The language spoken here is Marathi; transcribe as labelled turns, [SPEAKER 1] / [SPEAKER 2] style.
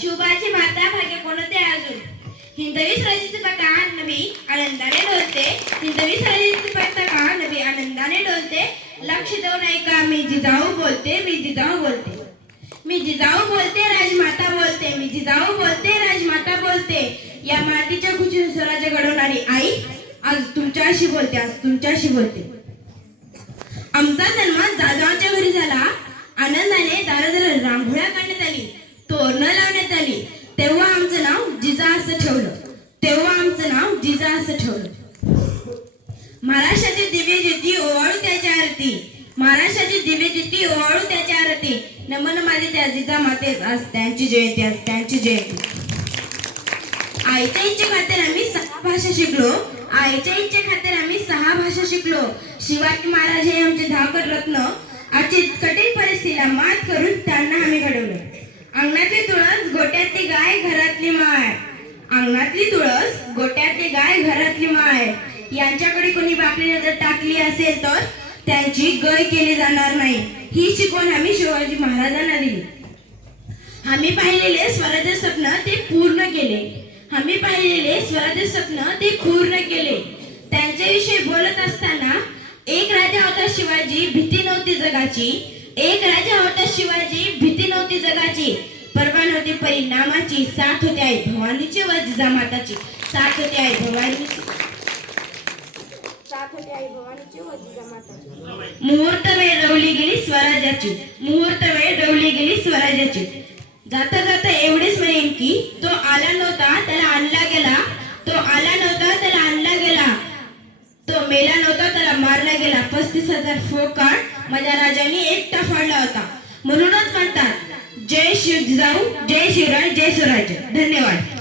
[SPEAKER 1] शुभाची माता भाग्य कोणते अजून? हिंदवी सरजीत पता नवी आनंदाने डोलते. हिंदवी सरजीत पता नवी आनंदाने डोलते. लक्ष देऊन ऐका मी जिजाऊ बोलते मी जिजाऊ बोलते. मी जिजाऊ बोलते राजमाता बोलते. मी जिजाऊ बोलते राजमाता बोलते. या मातीच्या खुशी स्वराज्य घडवणारी आई आज तुमच्याशी बोलते आज तुमच्याशी बोलते. आमचा जन्म जाधवांच्या घरी झाला. ठेवलं. महाराष्ट्राची दिव्य ज्योती ओवाळू त्याच्या आरती. महाराष्ट्राची दिव्य ज्योती ओवाळू त्याच्या आरती. नमन माझे त्या जिजा माते आज त्यांची जयंती आज त्यांची जयंती. आईच्या इच्छे खातर आम्ही सहा भाषा शिकलो. आईच्या इच्छे खातर आम्ही सहा भाषा शिकलो. शिवाजी महाराज हे आमचे धावकर रत्न. आजची कठीण परिस्थितीला मात करून त्यांना आम्ही घडवलं. अंगणातली तुळस गोट्यातली गाय घरातली माय घरातली तुळस? गोट्यातली गाय घरातली माय. यांच्याकडे कोणी बापली नजर टाकली असेल तर त्यांची गय केली जाणार नाही. ही शिकवण आम्ही शिवाजी महाराजांना दिली. आम्ही पाहिलेले स्वराज्य स्वप्न ते पूर्ण केले. आम्ही पाहिलेले स्वराज्य स्वप्न ते पूर्ण केले. त्यांच्याविषयी बोलत असताना एक राजा होता शिवाजी भीती नव्हती जगाची. एक राजा होता शिवाजी भीती नव्हती जगाची. परवा नव्हती परिणामाची साथ होती आई भवानीची व जिजामाताची साथ होती आई भवानीची. होती मुहूर्त वेळ रवली गेली स्वराज्याची. मुहूर्त वेळ रवली गेली स्वराज्याची. जाता जाता एवढेच म्हणेन की तो आला नव्हता त्याला आणला गेला. तो आला नव्हता त्याला आणला गेला. तो मेला नव्हता त्याला मारला गेला. पस्तीस हजार फोकाट माझ्या राजाने एकटा फाडला होता. म्हणूनच म्हणतात जय शिव जाऊ जय शिवराय जय स्वराज्य धन्यवाद.